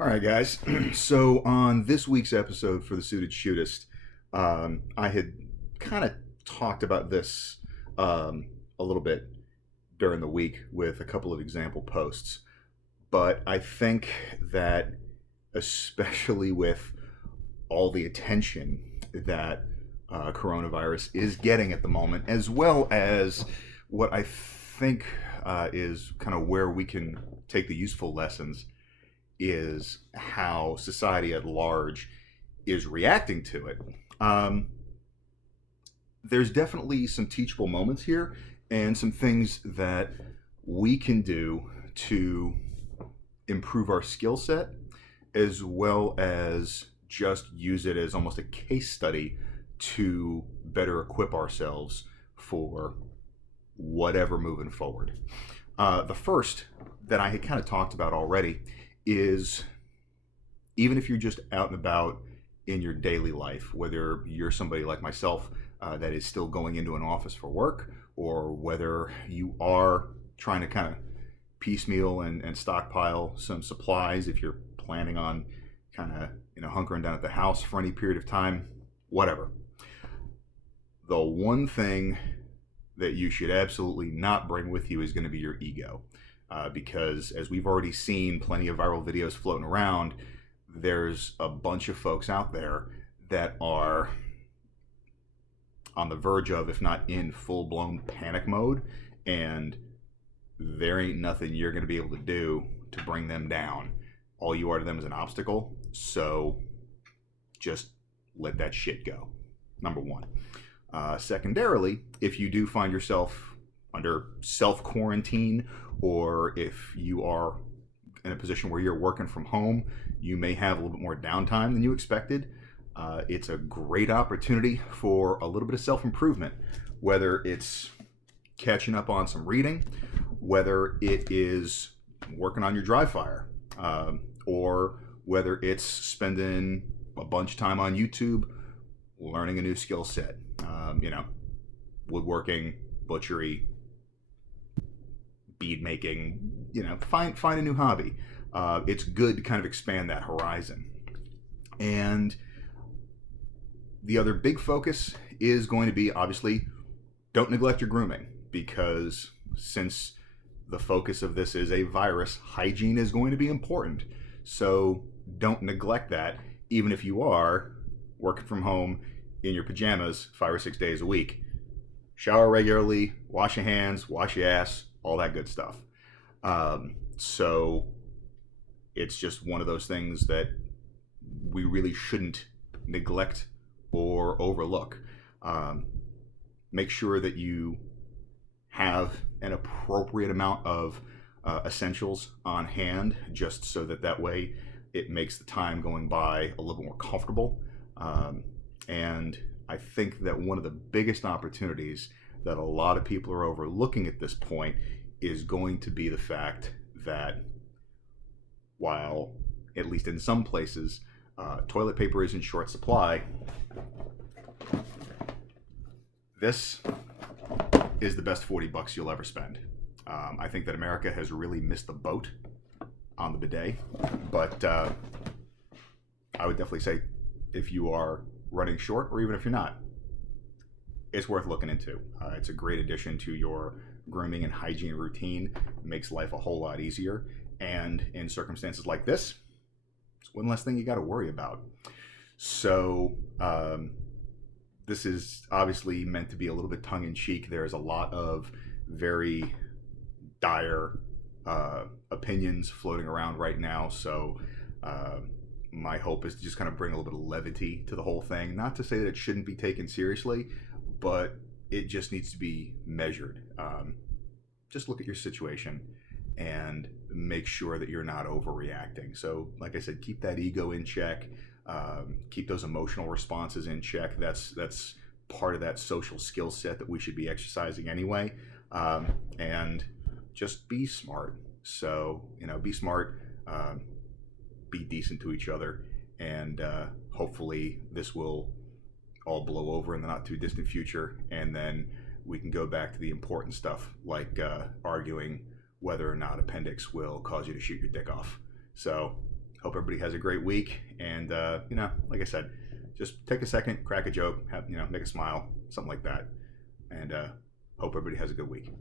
All right, guys. So on this week's episode for the Suited Shootist, I had kind of talked about this a little bit during the week with a couple of example posts, but I think that especially with all the attention that coronavirus is getting at the moment, as well as what I think is kind of where we can take the useful lessons is how society at large is reacting to it. Um, there's definitely some teachable moments here and some things that we can do to improve our skill set as well as just use it as almost a case study to better equip ourselves for whatever moving forward. The first that I had kind of talked about already is even if you're just out and about in your daily life, whether you're somebody like myself that is still going into an office for work, or whether you are trying to kind of piecemeal and stockpile some supplies if you're planning on kind of hunkering down at the house for any period of time, whatever. The one thing that you should absolutely not bring with you is going to be your ego. Because as we've already seen plenty of viral videos floating around, there's a bunch of folks out there that are on the verge of, if not in full-blown panic mode, and there ain't nothing you're going to be able to do to bring them down. All you are to them is an obstacle, so just let that shit go. Number one. Secondarily, if you do find yourself under self-quarantine, or if you are in a position where you're working from home, you may have a little bit more downtime than you expected. It's a great opportunity for a little bit of self-improvement, whether it's catching up on some reading, whether it is working on your dry fire, or whether it's spending a bunch of time on YouTube learning a new skill set. Woodworking, butchery, bead making, find a new hobby. It's good to kind of expand that horizon. And the other big focus is going to be, obviously, don't neglect your grooming, because since the focus of this is a virus, hygiene is going to be important. So don't neglect that, even if you are working from home in your pajamas 5 or 6 days a week. Shower regularly, wash your hands, wash your ass, all that good stuff. So it's just one of those things that we really shouldn't neglect or overlook. Make sure that you have an appropriate amount of essentials on hand, just so that way it makes the time going by a little more comfortable. And I think that one of the biggest opportunities that a lot of people are overlooking at this point is going to be the fact that while, at least in some places, toilet paper is in short supply, this is the best $40 you'll ever spend. I think that America has really missed the boat on the bidet, but I would definitely say if you are running short, or even if you're not, it's worth looking into. It's a great addition to your grooming and hygiene routine. It makes life a whole lot easier, and in circumstances like this, it's one less thing you got to worry about. So this is obviously meant to be a little bit tongue-in-cheek. There's a lot of very dire opinions floating around right now, so my hope is to just kind of bring a little bit of levity to the whole thing. Not to say that it shouldn't be taken seriously, but it just needs to be measured. Just look at your situation and make sure that you're not overreacting. So, like I said, keep that ego in check. Keep those emotional responses in check. That's part of that social skill set that we should be exercising anyway. And just be smart. So, be smart. Be decent to each other, and hopefully this will all blow over in the not too distant future, and then we can go back to the important stuff like arguing whether or not appendix will cause you to shoot your dick off. So Hope everybody has a great week. And, like I said, just take a second, crack a joke, make a smile, something like that. And hope everybody has a good week.